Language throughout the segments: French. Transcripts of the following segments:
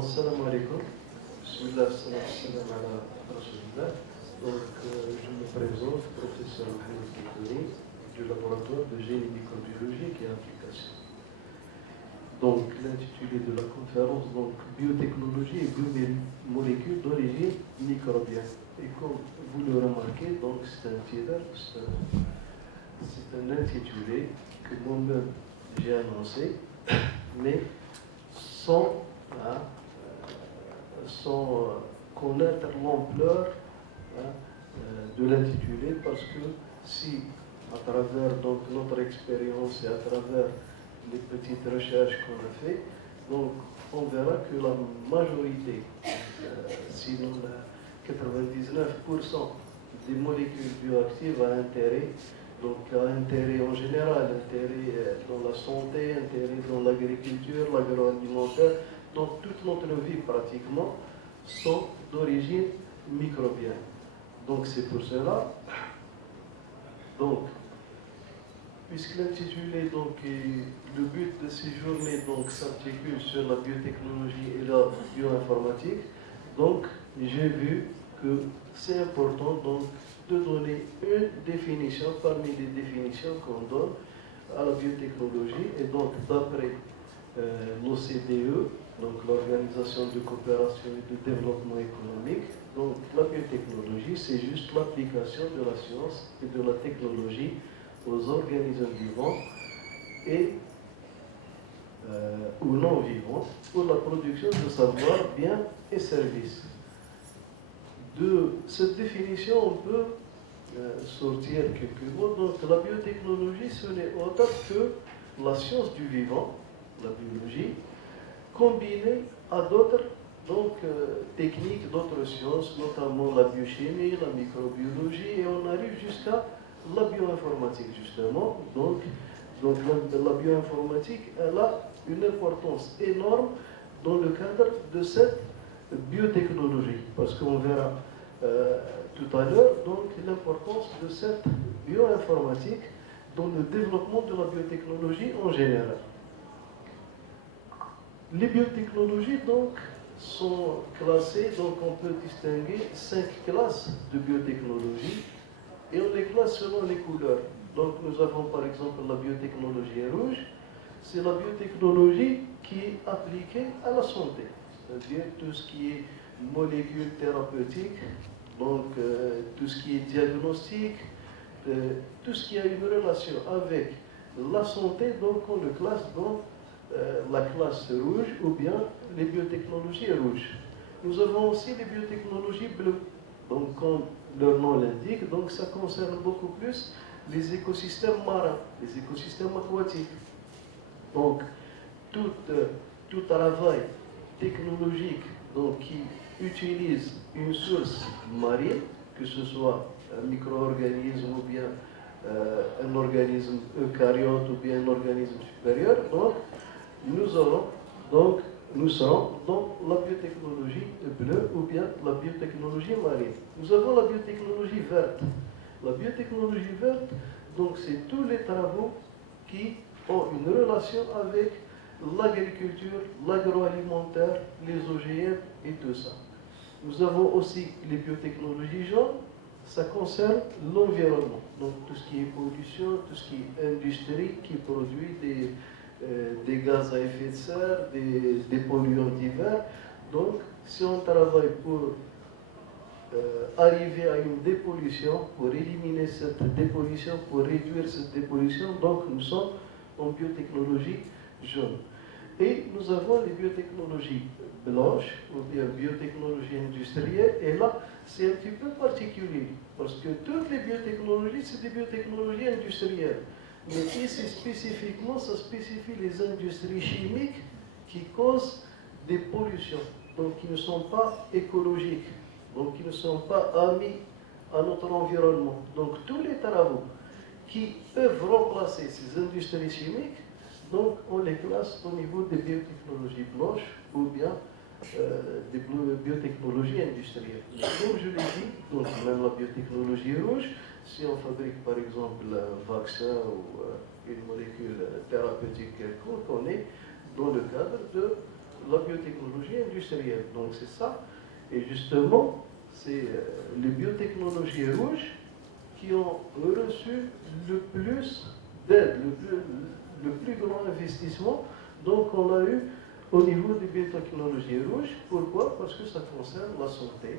Salam alaikum. Bismillah, salam salam ala Rasulillah. Je me présente, professeur Mohamed Kitouni, du laboratoire de génie microbiologique et application. Donc, l'intitulé de la conférence, donc, biotechnologie et biomolécules d'origine microbienne. Et comme vous le remarquez, donc, c'est un intitulé que moi-même j'ai annoncé, mais hein, sans connaître l'ampleur de l'intitulé, parce que si, à travers donc, notre expérience et à travers les petites recherches qu'on a fait, donc on verra que la majorité, sinon 99% des molécules bioactives a intérêt, donc a intérêt en général, intérêt dans la santé, intérêt dans l'agriculture, l'agroalimentaire, donc toute notre vie pratiquement sont d'origine microbienne. Donc c'est pour cela, donc, puisque l'intitulé, donc, le but de ces journées s'articule sur la biotechnologie et la bioinformatique, donc j'ai vu que c'est important donc, de donner une définition parmi les définitions qu'on donne à la biotechnologie. Et donc d'après l'OCDE, donc l'Organisation de coopération et de développement économique, donc la biotechnologie c'est juste l'application de la science et de la technologie aux organismes vivants et ou non vivants pour la production de savoir, biens et services. De cette définition, on peut sortir quelques mots. Donc la biotechnologie, ce n'est autre que la science du vivant, la biologie, combinée à d'autres techniques, d'autres sciences, notamment la biochimie, la microbiologie, et on arrive jusqu'à la bioinformatique, justement. Donc la bioinformatique, elle a une importance énorme dans le cadre de cette biotechnologie, parce qu'on verra tout à l'heure donc l'importance de cette bioinformatique dans le développement de la biotechnologie en général. Les biotechnologies donc sont classées, donc on peut distinguer 5 classes de biotechnologie et on les classe selon les couleurs. Donc nous avons par exemple la biotechnologie rouge, c'est la biotechnologie qui est appliquée à la santé, c'est-à-dire tout ce qui est molécules thérapeutiques, donc tout ce qui est diagnostic, tout ce qui a une relation avec la santé, donc on le classe dans la classe rouge ou bien les biotechnologies rouges. Nous avons aussi les biotechnologies bleues, donc comme leur nom l'indique, donc ça concerne beaucoup plus les écosystèmes marins, les écosystèmes aquatiques. Donc tout travail technologique donc, qui utilise une source marine, que ce soit un micro-organisme ou bien un organisme eucaryote ou bien un organisme supérieur, donc nous serons dans la biotechnologie bleue ou bien la biotechnologie marine. Nous avons la biotechnologie verte. La biotechnologie verte, donc c'est tous les travaux qui ont une relation avec l'agriculture, l'agroalimentaire, les OGM et tout ça. Nous avons aussi les biotechnologies jaunes, ça concerne l'environnement. Donc tout ce qui est pollution, tout ce qui est industrie qui produit des gaz à effet de serre, des polluants divers. Donc si on travaille pour arriver à une dépollution, pour éliminer cette dépollution, pour réduire cette dépollution, donc nous sommes en biotechnologie jaune. Et nous avons les biotechnologies blanches, ou bien biotechnologie industrielle, et là, c'est un petit peu particulier, parce que toutes les biotechnologies, c'est des biotechnologies industrielles. Mais ici, spécifiquement, ça spécifie les industries chimiques qui causent des pollutions, donc qui ne sont pas écologiques, donc qui ne sont pas amis à notre environnement. Donc tous les travaux qui peuvent remplacer ces industries chimiques, donc on les classe au niveau des biotechnologies blanches ou bien des biotechnologies industrielles. Comme je l'ai dit, donc même la biotechnologie rouge, si on fabrique par exemple un vaccin ou une molécule thérapeutique quelconque, on est dans le cadre de la biotechnologie industrielle. Donc c'est ça. Et justement, c'est les biotechnologies rouges qui ont reçu le plus d'aide, le plus grand investissement. Donc on a eu au niveau des biotechnologies rouges. Pourquoi? Parce que ça concerne la santé.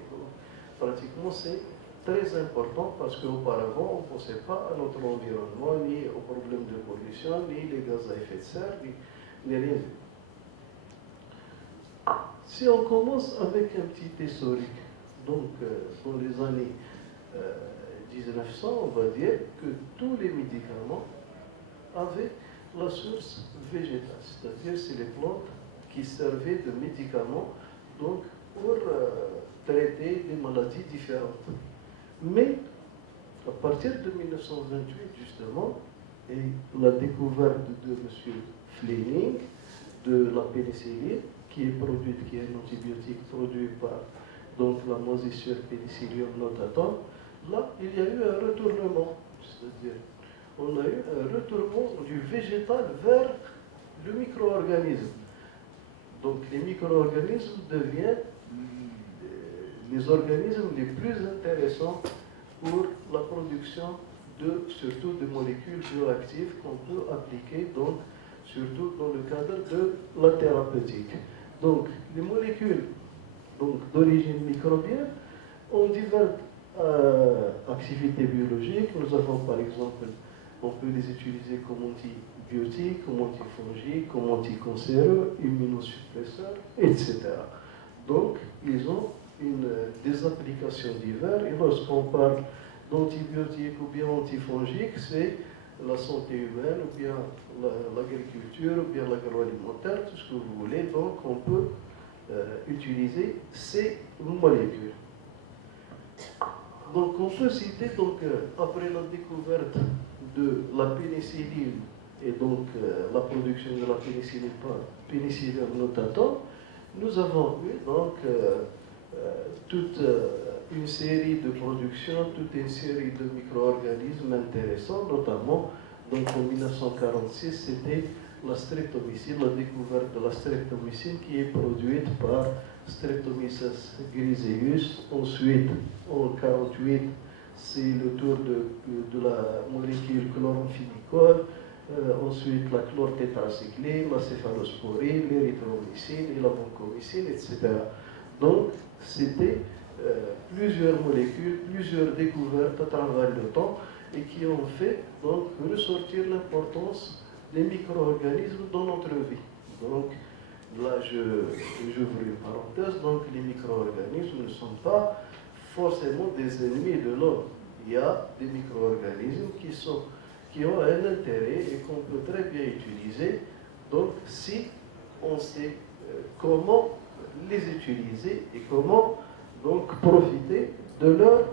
Pratiquement, c'est très important parce qu'auparavant, on ne pensait pas à notre environnement, ni aux problèmes de pollution, ni les gaz à effet de serre, ni rien. Si on commence avec un petit historique, donc dans les années 1900, on va dire que tous les médicaments avaient la source végétale, c'est-à-dire c'est les plantes qui servaient de médicaments donc, pour traiter des maladies différentes. Mais à partir de 1928, justement, et la découverte de M. Fleming de la pénicilline, qui est un antibiotique produit par donc, la moisissure Penicillium notatum, là, il y a eu un retournement, c'est-à-dire on a eu un retournement du végétal vers le micro-organisme. Donc les micro-organismes deviennent les organismes les plus intéressants pour la production surtout de molécules bioactives qu'on peut appliquer donc, surtout dans le cadre de la thérapeutique. Donc les molécules d'origine microbienne ont diverses activités biologiques. Nous avons par exemple, on peut les utiliser comme antibiotiques, comme antifongiques, comme anticancéreux, immunosuppresseurs, etc. Donc, ils ont des applications diverses. Et lorsqu'on parle d'antibiotiques ou bien antifongiques, c'est la santé humaine, ou bien l'agriculture, ou bien l'agroalimentaire, tout ce que vous voulez. Donc, on peut utiliser ces molécules. Donc, on peut citer, après la découverte de la pénicilline et donc la production de la pénicilline par Penicillium notatum, nous avons eu donc toute une série de productions, toute une série de micro-organismes intéressants, notamment donc en 1946, c'était la streptomycine, la découverte de la streptomycine qui est produite par Streptomyces griseus. Ensuite, en 1948, c'est le tour de la molécule chloramphénicol, ensuite la chlortétracycline, la céphalosporine, l'érythromycine et la vancomycine, etc. Donc, c'était plusieurs molécules, plusieurs découvertes à travers le temps et qui ont fait donc ressortir l'importance des micro-organismes dans notre vie. Donc, là, j'ouvre une parenthèse, donc les micro-organismes ne sont pas forcément des ennemis de l'homme. Il y a des micro-organismes qui ont un intérêt et qu'on peut très bien utiliser, donc si on sait comment les utiliser et comment donc profiter de leur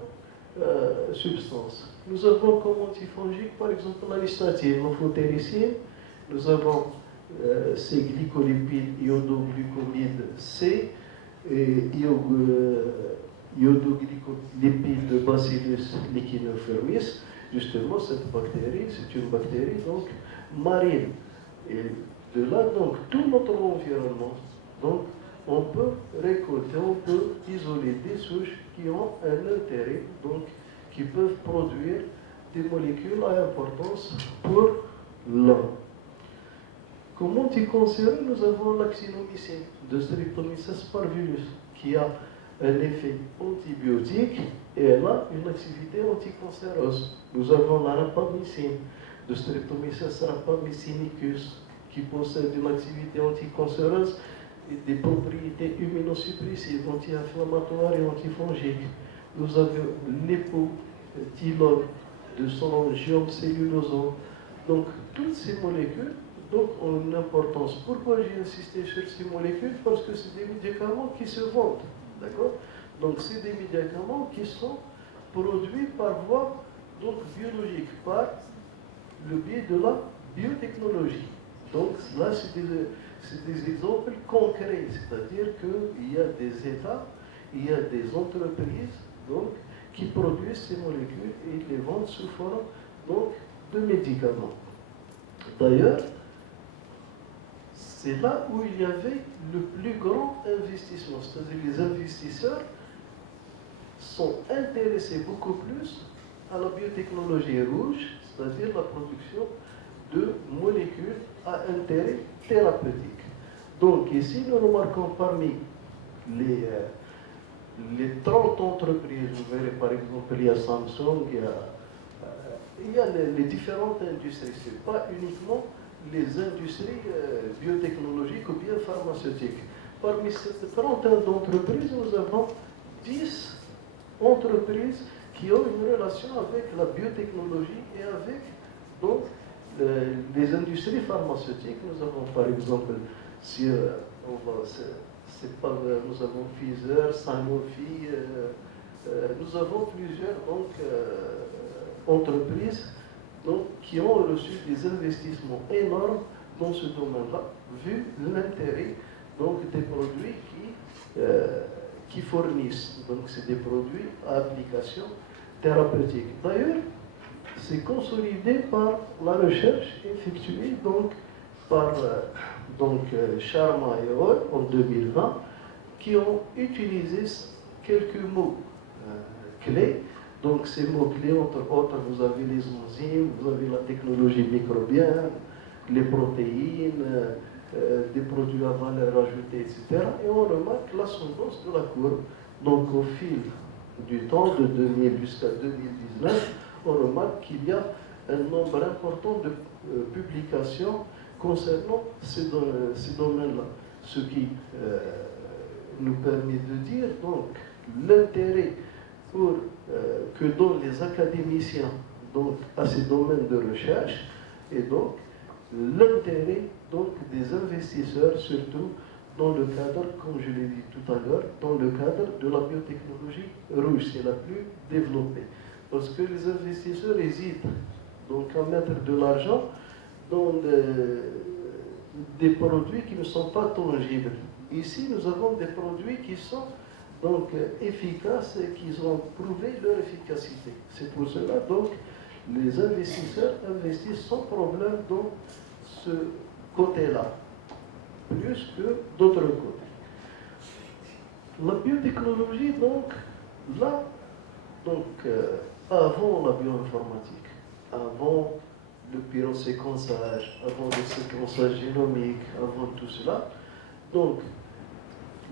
substance. Nous avons comme antifongique par exemple la lystatine, l'amphotéricine, nous avons ces glycolipides iodoglucomide C et iodoglycolipides Bacillus lichenofermis. Justement, cette bactérie, c'est une bactérie donc marine. Et de là, donc, tout notre environnement, donc, on peut récolter, on peut isoler des souches qui ont un intérêt, donc, qui peuvent produire des molécules à importance pour l'homme. Comme anticancéreux, nous avons l'actinomycine de Streptomyces parvulus, qui a un effet antibiotique et elle a une activité anticancéreuse. Nous avons la rapamycine de Streptomyces rapamycinicus, qui possède une activité anticancéreuse et des propriétés immunosuppressives, anti-inflammatoires et antifongiques. Nous avons l'épotylone de Solangium cellulosum. Donc, toutes ces molécules ont une importance. Pourquoi j'ai insisté sur ces molécules? Parce que c'est des médicaments qui se vendent. D'accord? Donc, c'est des médicaments qui sont produits par voie biologique, par le biais de la biotechnologie. Donc, là, c'est des exemples concrets, c'est-à-dire qu'il y a des États, il y a des entreprises donc, qui produisent ces molécules et les vendent sous forme donc, de médicaments. D'ailleurs, c'est là où il y avait le plus grand investissement. C'est-à-dire que les investisseurs sont intéressés beaucoup plus à la biotechnologie rouge, c'est-à-dire la production de molécules à intérêt thérapeutique. Donc ici, nous remarquons parmi les 30 entreprises, vous verrez par exemple, il y a Samsung, il y a les différentes industries. Ce n'est pas uniquement les industries biotechnologiques ou bien pharmaceutiques. Parmi ces trentaine d'entreprises, nous avons 10 entreprises qui ont une relation avec la biotechnologie et avec donc, les industries pharmaceutiques. Nous avons par exemple, si nous avons Pfizer, Sanofi, nous avons plusieurs donc, entreprises donc, qui ont reçu des investissements énormes dans ce domaine-là, vu l'intérêt donc, des produits qui fournissent. Donc, c'est des produits à application thérapeutique. D'ailleurs, c'est consolidé par la recherche effectuée donc, par Sharma et Hall en 2020, qui ont utilisé quelques mots clés. Donc ces mots clés, entre autres, vous avez les enzymes, vous avez la technologie microbienne, les protéines, des produits à valeur ajoutée, etc. Et on remarque l'ascendance de la courbe. Donc au fil du temps, de 2000 jusqu'à 2019, on remarque qu'il y a un nombre important de publications concernant ces domaines-là. Ce qui nous permet de dire donc l'intérêt pour que donnent les académiciens donc, à ces domaines de recherche et donc l'intérêt donc, des investisseurs, surtout dans le cadre, comme je l'ai dit tout à l'heure, dans le cadre de la biotechnologie rouge, c'est la plus développée. Parce que les investisseurs hésitent donc à mettre de l'argent dans des produits qui ne sont pas tangibles. Ici, nous avons des produits qui sont donc efficaces et qui ont prouvé leur efficacité. C'est pour cela donc les investisseurs investissent sans problème dans ce côté-là, plus que d'autres côtés. La biotechnologie, donc, là, donc, avant la bioinformatique, avant le pyroséquençage, avant le séquençage génomique, avant tout cela, donc,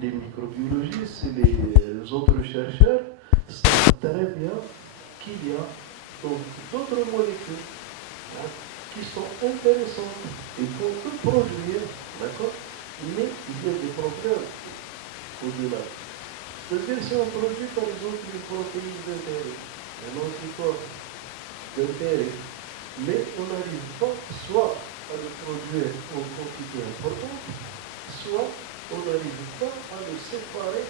les microbiologistes et les autres chercheurs savent très bien qu'il y a donc d'autres molécules qui sont intéressantes et qu'on peut produire, d'accord, mais il y a des problèmes au-delà. C'est-à-dire si on produit par exemple une protéine d'intérêt, un anticorps d'intérêt, mais on n'arrive pas soit à le produire en quantité importante, soit on n'arrive pas à le séparer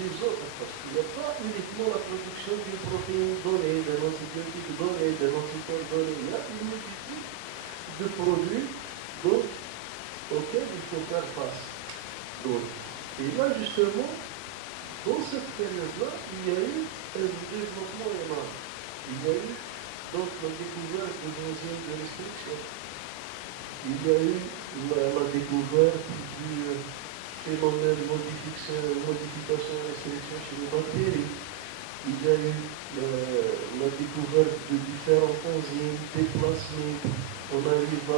des autres, parce qu'il n'y a pas uniquement la production d'une protéine donnée, d'un antibiotique donné, d'un anticorps donné, il y a une multitude de produits donc, auxquels il faut faire face. Donc, et là, justement, dans cette période-là, il y a eu un développement énorme. Il y a eu donc la découverte des enzymes de restriction. Il y a eu la découverte du phénomène modification et restriction chez les bactéries. Il y a eu la découverte de différents enzymes, des plasmides. On arrive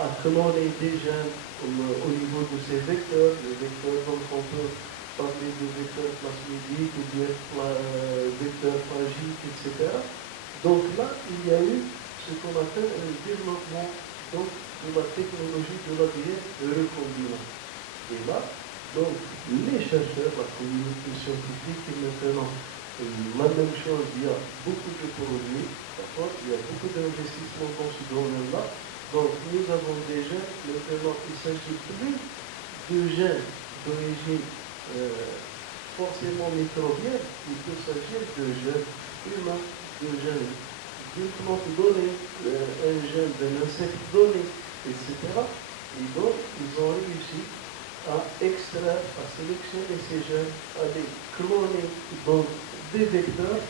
à cloner des gènes au niveau de ces vecteurs. Les vecteurs, donc on peut parler de vecteurs plasmidiques ou bien vecteurs phagiques, etc. Donc là, il y a eu ce qu'on appelle un développement donc, de la technologie de l'ADN recombinant. Et là, donc, les chercheurs, la communauté scientifique, et maintenant, la même chose, il y a beaucoup de produits, d'accord, il y a beaucoup d'investissements dans ce domaine-là. Donc, nous avons des gènes, maintenant, il ne s'agit plus de gènes d'origine forcément microbienne, il peut s'agir de gènes humains, de gènes d'une plante donnée, un gène d'un insecte donné, etc. Et donc, ils ont réussi à extraire, à sélectionner ces gènes, à les cloner dans des vecteurs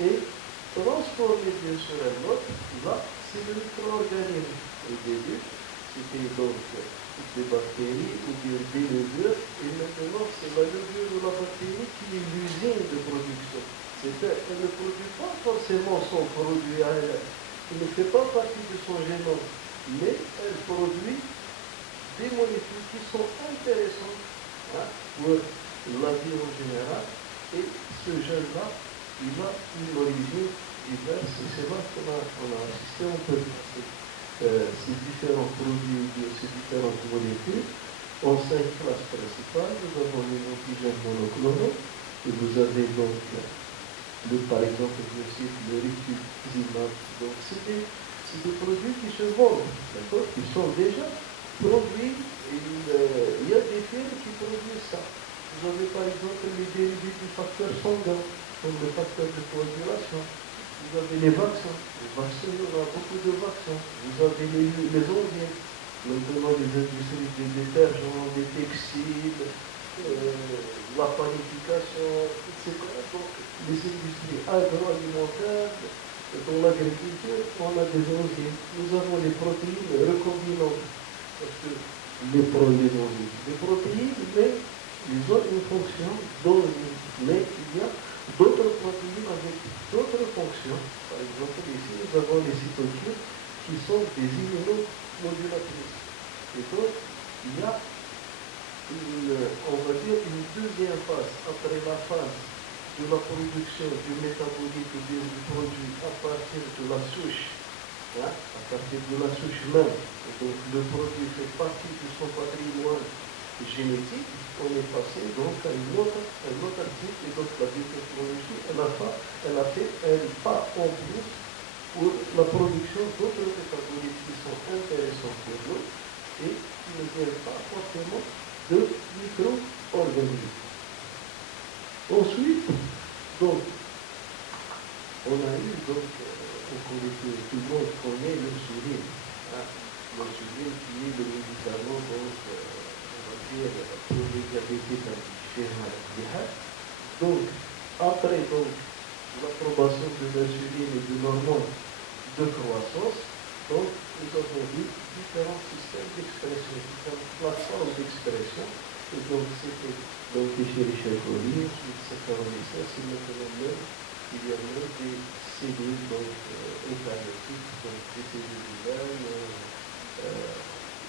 et transformer bien sûr un autre. Là, c'est le micro-organisme. Au début, c'était donc des bactéries ou bien des levures, et maintenant c'est la levure ou la bactérie qui est l'usine de production. Elle ne produit pas forcément son produit à elle, il ne fait pas partie de son génome, mais elle produit des molécules qui sont intéressantes pour la vie en général, et ce gène-là, il a une origine diverse, et c'est là qu'on a assisté, on peut passer ces différents produits, ces différentes molécules, en 5 classes principales. Nous avons les antigènes monoclonaux, et vous avez donc, par exemple, le rituximab. Donc, c'est des produits qui se vendent, d'accord, qui sont déjà produits, et il y a des firmes qui produisent ça. Vous avez par exemple les dérivés du facteur sanguin, comme le facteur de coagulation. Vous avez les vaccins, on a beaucoup de vaccins. Vous avez les enzymes, maintenant les industries des détergents, des textiles, la panification, etc. Donc les industries agroalimentaires, dans l'agriculture, on a des enzymes. Nous avons les protéines recombinantes, parce que les protéines, mais ils ont une fonction d'enzyme. Mais il y a d'autres protéines avec d'autres fonctions. Par exemple, ici, nous avons les cytokines qui sont des immunomodulatrices. Et donc, il y a on va dire, une deuxième phase, après la phase de la production du métabolique du produit à partir de la souche, à partir de la souche même. Et donc, le produit fait partie de son patrimoine génétique. On est passé donc à un autre type, et donc la biotechnologie, elle a fait un pas en plus pour la production d'autres métabolites qui sont intéressants pour nous et qui ne viennent pas forcément de micro-organismes. Ensuite, donc, on a eu donc, tout le monde connaît l'insuline. L'insuline qui est le médicament donc, pour les diabétiques antigènes. Donc, après donc, l'approbation de l'insuline et de l'hormone de croissance, donc nous avons vu différents systèmes d'expression, différentes plateformes d'expression. Et donc c'était donc Escherichia coli, ensuite Saccharomyces, et maintenant même, il y a même des cellules donc, eucaryotiques, donc des cellules humaines,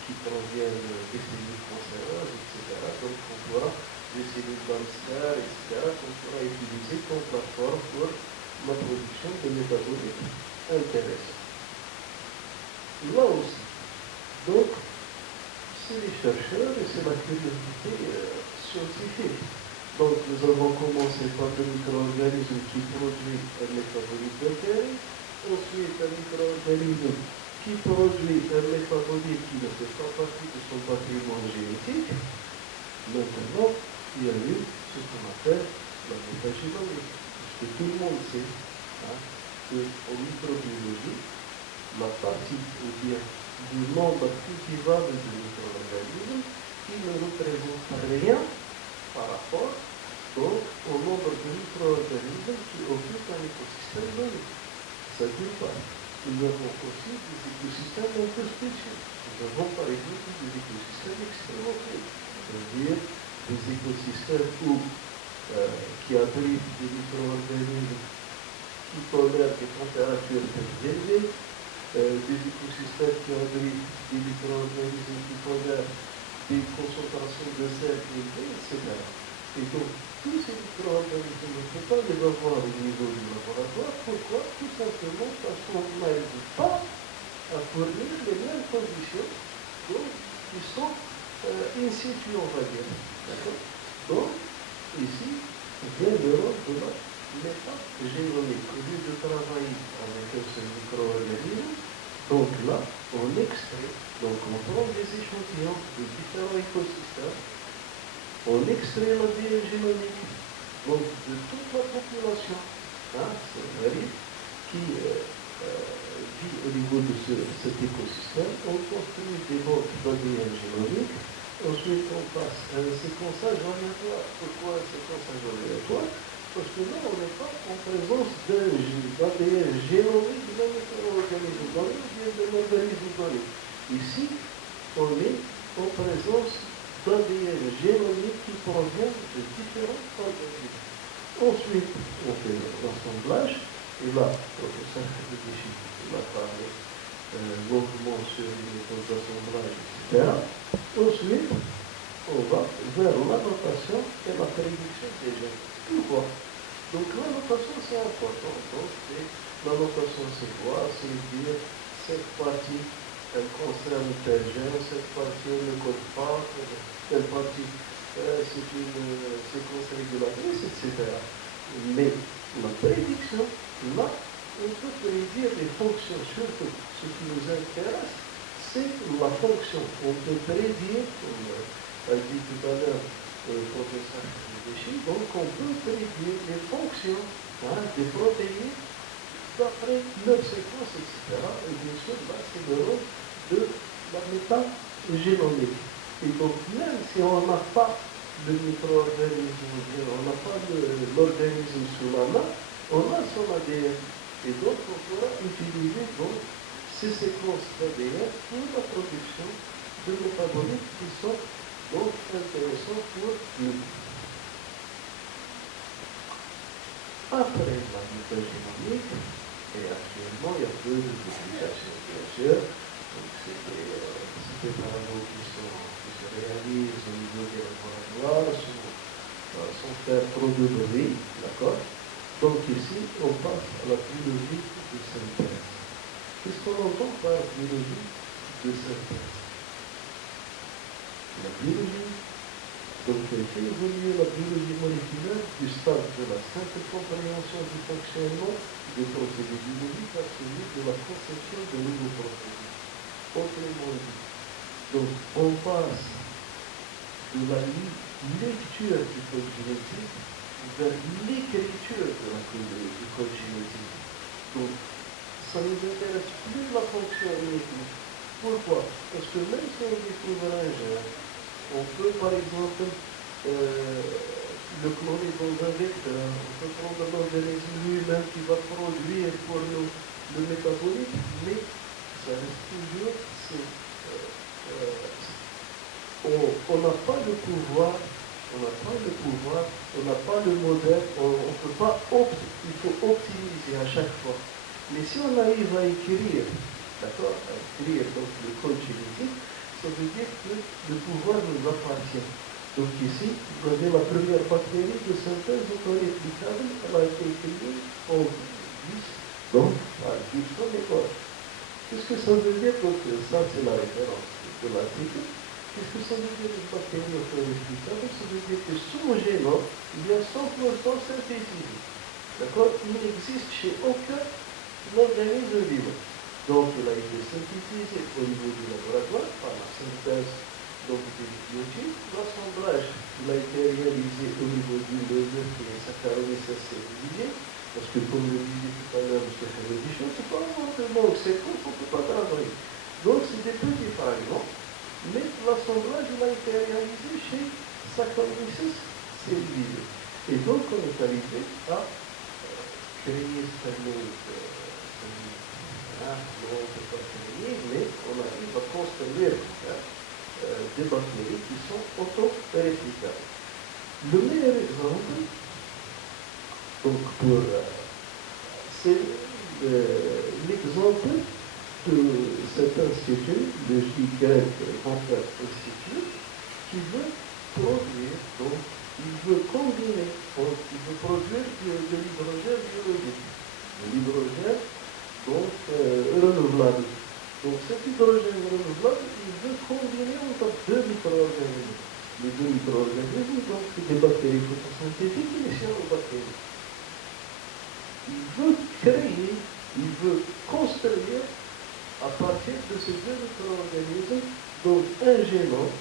qui proviennent des cellules cancéreuses, etc. Donc on pourra, des cellules d'Hamster, etc., qu'on pourra utiliser comme plateforme pour la production de métabolites intéressants. Là aussi, donc, c'est les chercheurs et c'est la curiosité scientifique. Donc nous avons commencé par le micro-organisme qui produit un métabolite bactérien, ensuite un micro-organisme qui produit un métabolite qui ne fait pas partie de son patrimoine génétique. Maintenant, il y a eu ce qu'on appelle la métagénomique. Parce que tout le monde sait qu'en microbiologie, la partie ou bien du nombre cultivable de micro-organismes qui ne représente rien par rapport donc, au nombre de micro-organismes qui occupent un écosystème donné. Ça ne dit pas. Nous avons aussi des écosystèmes un peu spéciaux. Nous avons par exemple des écosystèmes extrêmement clés. C'est-à-dire des écosystèmes qui abritent des micro-organismes qui tolèrent des températures très élevées, des écosystèmes qui abritent des micro-organismes qui tolèrent des concentrations de sel élevées, etc. Et donc, tous ces micro-organismes, on ne peut pas les avoir au niveau du laboratoire. Pourquoi? Tout simplement parce qu'on n'arrive pas à fournir les mêmes conditions donc, qui sont in situ, on va dire. D'accord? Donc, ici, vient le rôle de la métagénomique. Au lieu de travailler avec un seul micro-organisme, donc là, on extrait, donc on prend des échantillons de différents écosystèmes, on extrait la DNA génomique, donc de toute la population, c'est-à-dire qui vit au niveau de cet écosystème, on construit des banques d'ADN génomique, ensuite on passe à un séquençage aléatoire. Pourquoi un séquençage aléatoire? Parce que là, on n'est pas en présence d'ADN génomique d'un micro-organisme donné ou bien d'un organisme donné. Ici, on est en présence d'ADN génomique qui provient de différents organismes. Ensuite, on fait l'assemblage, et là, le professeur il a parlé longuement sur les méthodes d'assemblage, etc. Ensuite, on va vers la notation et la prédiction des gènes. Pourquoi? Donc la notation c'est important. Donc la notation c'est quoi? C'est dire cette partie elle concerne tel gène, cette partie elle ne code pas, telle partie c'est une séquence régulatrice, etc. Mais la prédiction, là, on peut prédire les fonctions, surtout ce qui nous intéresse, c'est la fonction. On peut prédire, comme a dit tout à l'heure le professeur Déchy, donc on peut prédire les fonctions des protéines d'après leur séquence, etc. Et bien sûr, là, c'est le rôle de la métagénomique. Et donc, même si on n'a pas le micro-organisme, on n'a pas l'organisme sous la main, on a son ADN. Et donc, on pourra utiliser donc, ces séquences d'ADN pour la production de métabolites qui sont donc intéressants pour nous. Après la métagénomique, et actuellement, il y a peu de publications, bien sûr. Donc, c'est des travaux qui se réalisent au niveau des laboratoires, sans faire trop de bruit, d'accord? Donc, ici, on passe à la biologie de synthèse. Qu'est-ce qu'on entend par biologie de synthèse? La biologie, donc, elle fait évoluer la biologie moléculaire du stade de la simple compréhension du fonctionnement des procédés biologiques à celui de la conception de nouveaux procédés. Autrement dit, donc, on passe de la lecture du code génétique vers l'écriture de du code génétique. Donc, ça ne nous intéresse plus la fonction uniquement. Pourquoi? Parce que même si on découvre un gène, on peut par exemple le cloner dans un vecteur, on peut prendre l'organisme lui-même qui va produire pour nous le métabolite, mais ça reste toujours, on n'a pas le pouvoir, on n'a pas le modèle, on ne peut pas, il faut optimiser à chaque fois. Mais si on arrive à écrire, d'accord, à écrire donc, le code génétique, ça veut dire que le pouvoir nous appartient. Donc ici, vous avez la première bactérie de synthèse autoréplicable, elle a été écrite en 10, donc à 10 étoiles. Qu'est-ce que ça veut dire? Donc ça c'est la référence de l'article. Qu'est-ce que ça veut dire une bactérie autoréplicable? Ça veut dire que son génome, il y a 100% synthétisé. D'accord? Il n'existe chez aucun organisme vivant. Donc, il a été synthétisé au niveau du laboratoire par la synthèse donc, des biotypes. L'assemblage, il a été réalisé au niveau du levain qui est Saccharomyces cerevisiae, parce que comme le disait tout à l'heure M. Ferredichon, c'est pas un manque, c'est qu'on ne peut pas travailler. Donc, c'est des petits fragments, mais l'assemblage, il a été réalisé chez Saccharomyces cerevisiae. Et donc, on est arrivé à créer on ne peut pas finir, mais on arrive à construire des bactéries qui sont auto-réplicables. Le meilleur exemple, donc c'est l'exemple de cet institut, le JGREC Contact Institute, qui veut produire, donc il veut combiner, il veut produire de l'hydrogène biologique. De l'hydrogène donc renouvelable. Donc cet hydrogène renouvelable, il veut combiner entre deux micro-organismes. Les deux micro-organismes, donc c'est des bactéries photosynthétiques et des cyanobactéries. Il veut créer, il veut construire à partir de ces deux micro-organismes, donc un génome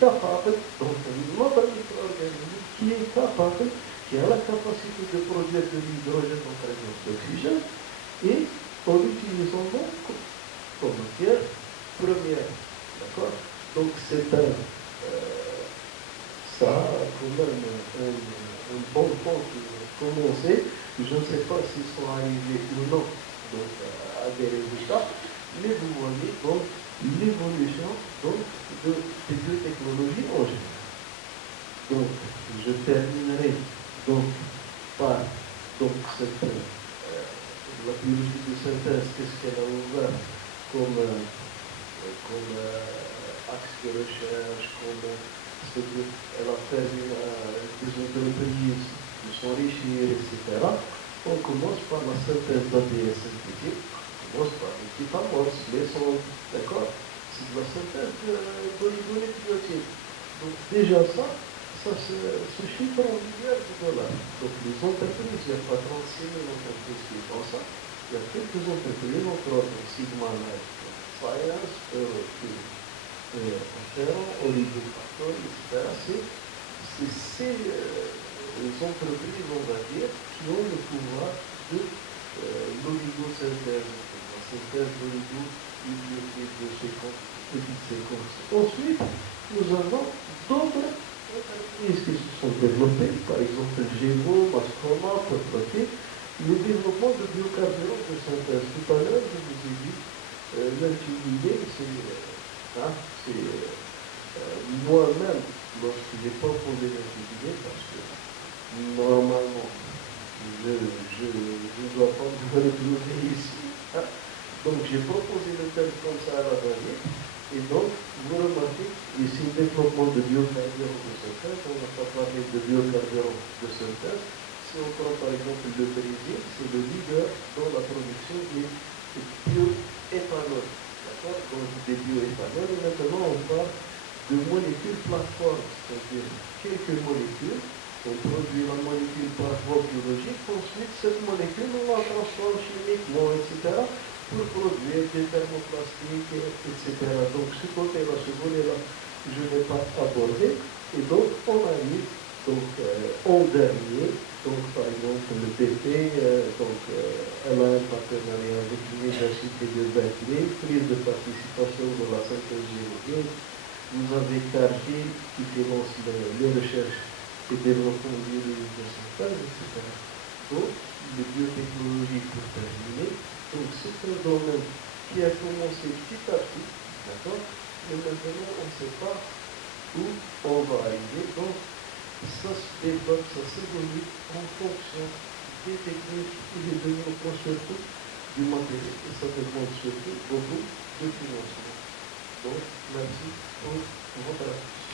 capable, donc un autre micro-organisme qui est capable, qui a la capacité de produire de l'hydrogène en présence d'oxygène, et en l'utilisant donc comme matière première. D'accord? Donc c'est ça a quand même un bon temps de commencer. Je ne sais pas s'ils sont arrivés ou non donc, à des résultats, mais vous voyez, donc l'évolution donc, des biotechnologies en général. Donc, je terminerai donc, par la biologie de synthèse, qu'est-ce qu'elle a ouvert comme axe de recherche, elle a permis des entreprises de s'enrichir, etc. On commence par la synthèse d'ADN synthétique, on commence par les petites amorces, les sondes, d'accord? C'est de la synthèse d'oligonucléotides. Donc déjà ça se chiffre en milliards de dollars. Donc les entreprises, il n'y a pas 36 000 entreprises qui font ça. Il y a quelques entreprises, entre autres Sigma Life, Science, Terra, Oligofactory, etc. C'est ces entreprises, on va dire, qui ont le pouvoir de l'oligosynthèse, la synthèse d'oligonucléotides de petites séquences. Ensuite, nous avons d'autres entreprises qui se sont développées, par exemple Gévo, Astronaut, Proté, le développement de biocarburants de synthèse. Tout à l'heure, je vous ai dit, l'intitulé, c'est moi-même, lorsque je n'ai pas posé l'intitulé, parce que normalement, je ne dois pas me retrouver ici. Hein? Donc, j'ai proposé le thème comme ça à la dernière. Et donc, vous remarquez, ici, développement de biocarburants de synthèse, on n'a pas parlé de biocarburants de synthèse. Si on prend par exemple le Brésil, c'est le leader dans la production des bioéthanol. D'accord? Donc, des bioéthanol. Et maintenant, on parle de molécules plateformes, c'est-à-dire quelques molécules. On produit la molécule par voie biologique, ensuite cette molécule, on la transforme chimiquement, etc., pour produire des thermoplastiques, etc. Donc ce côté-là, ce volet-là, je ne vais pas aborder. Et donc on arrive en dernier, donc par exemple le BP, elle a un partenariat avec l'Université de Berkeley, prise de participation dans la synthèse génomique. Vous avez Cargill qui finance les recherches et développement biologique de synthèse, etc. Donc, les biotechnologies pour terminer, donc c'est un domaine qui a commencé petit à petit, d'accord? Mais maintenant, on ne sait pas où on va arriver. Donc, ça se développe, ça s'évolue en fonction des techniques et des développements surtout du matériel. Et ça demande surtout beaucoup de financement. Donc, merci pour votre attention.